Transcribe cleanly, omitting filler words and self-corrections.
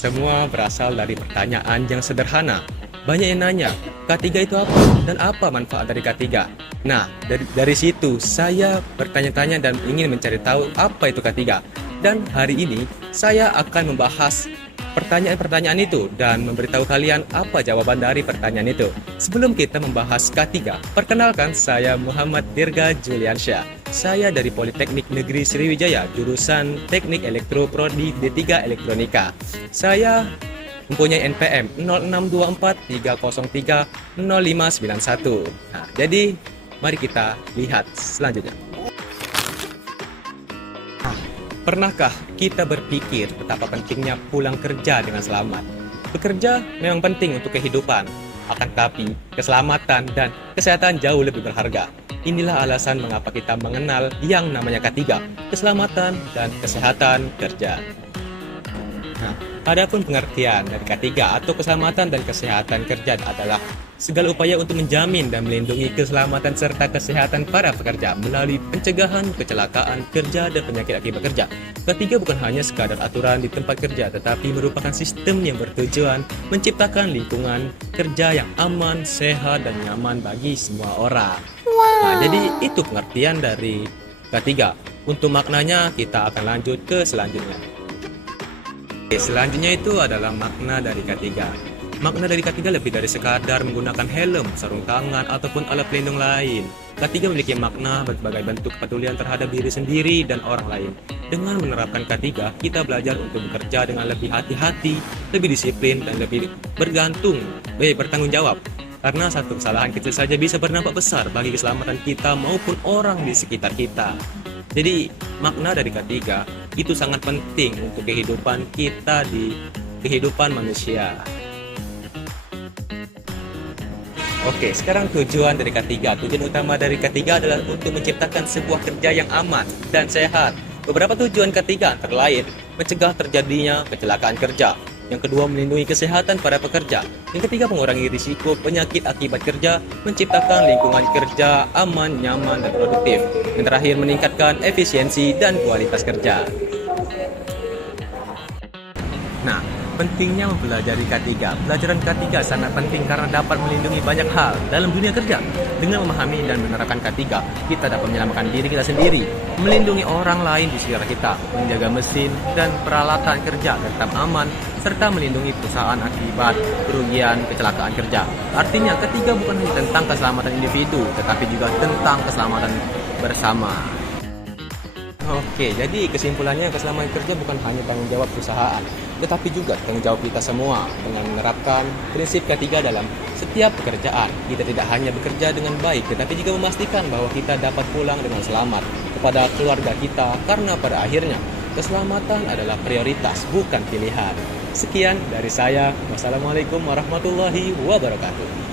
Semua berasal dari pertanyaan yang sederhana. Banyak yang nanya, K3 itu apa? Dan apa manfaat dari K3? Nah, dari situ saya bertanya-tanya dan ingin mencari tahu apa itu K3. Dan hari ini saya akan membahas pertanyaan-pertanyaan itu dan memberitahu kalian apa jawaban dari pertanyaan itu. Sebelum kita membahas K3, perkenalkan saya Muhammad Dirga Juliansyah. Saya dari Politeknik Negeri Sriwijaya, jurusan Teknik Elektro Prodi D3 Elektronika. Saya mempunyai NPM 062430300591. Nah, jadi mari kita lihat selanjutnya. Pernahkah kita berpikir betapa pentingnya pulang kerja dengan selamat? Bekerja memang penting untuk kehidupan, akan tetapi keselamatan dan kesehatan jauh lebih berharga. Inilah alasan mengapa kita mengenal yang namanya K3, keselamatan dan kesehatan kerja. Nah, adapun pengertian dari K3 atau keselamatan dan kesehatan kerja adalah segala upaya untuk menjamin dan melindungi keselamatan serta kesehatan para pekerja melalui pencegahan kecelakaan kerja dan penyakit akibat kerja. K3 bukan hanya sekadar aturan di tempat kerja, tetapi merupakan sistem yang bertujuan menciptakan lingkungan kerja yang aman, sehat, dan nyaman bagi semua orang. Nah, jadi itu pengertian dari K3. Untuk maknanya kita akan lanjut ke selanjutnya. Selanjutnya itu adalah makna dari K3. Makna dari K3 lebih dari sekadar menggunakan helm, sarung tangan, ataupun alat pelindung lain. K3 memiliki makna berbagai bentuk kepedulian terhadap diri sendiri dan orang lain. Dengan menerapkan K3, kita belajar untuk bekerja dengan lebih hati-hati, lebih disiplin, dan lebih bertanggung jawab. Karena satu kesalahan kecil saja bisa berdampak besar bagi keselamatan kita maupun orang di sekitar kita. Jadi makna dari K3 itu sangat penting untuk kehidupan kita di kehidupan manusia. Oke, sekarang tujuan dari K3. Tujuan utama dari K3 adalah untuk menciptakan sebuah kerja yang aman dan sehat. Beberapa tujuan K3 antara lain mencegah terjadinya kecelakaan kerja. Yang kedua, melindungi kesehatan para pekerja. Yang ketiga, mengurangi risiko penyakit akibat kerja, menciptakan lingkungan kerja aman, nyaman, dan produktif. Yang terakhir, meningkatkan efisiensi dan kualitas kerja. Nah, pentingnya mempelajari K3. Pelajaran K3 sangat penting karena dapat melindungi banyak hal dalam dunia kerja. Dengan memahami dan menerapkan K3, kita dapat menyelamatkan diri kita sendiri, melindungi orang lain di sekitar kita, menjaga mesin dan peralatan kerja tetap aman, serta melindungi perusahaan akibat kerugian kecelakaan kerja. Artinya, K3 bukan hanya tentang keselamatan individu, tetapi juga tentang keselamatan bersama. Oke, jadi kesimpulannya keselamatan kerja bukan hanya tanggung jawab perusahaan, tetapi juga tanggung jawab kita semua. Dengan menerapkan prinsip K3 dalam setiap pekerjaan, kita tidak hanya bekerja dengan baik, tetapi juga memastikan bahwa kita dapat pulang dengan selamat kepada keluarga kita, karena pada akhirnya keselamatan adalah prioritas, bukan pilihan. Sekian dari saya. Wassalamualaikum warahmatullahi wabarakatuh.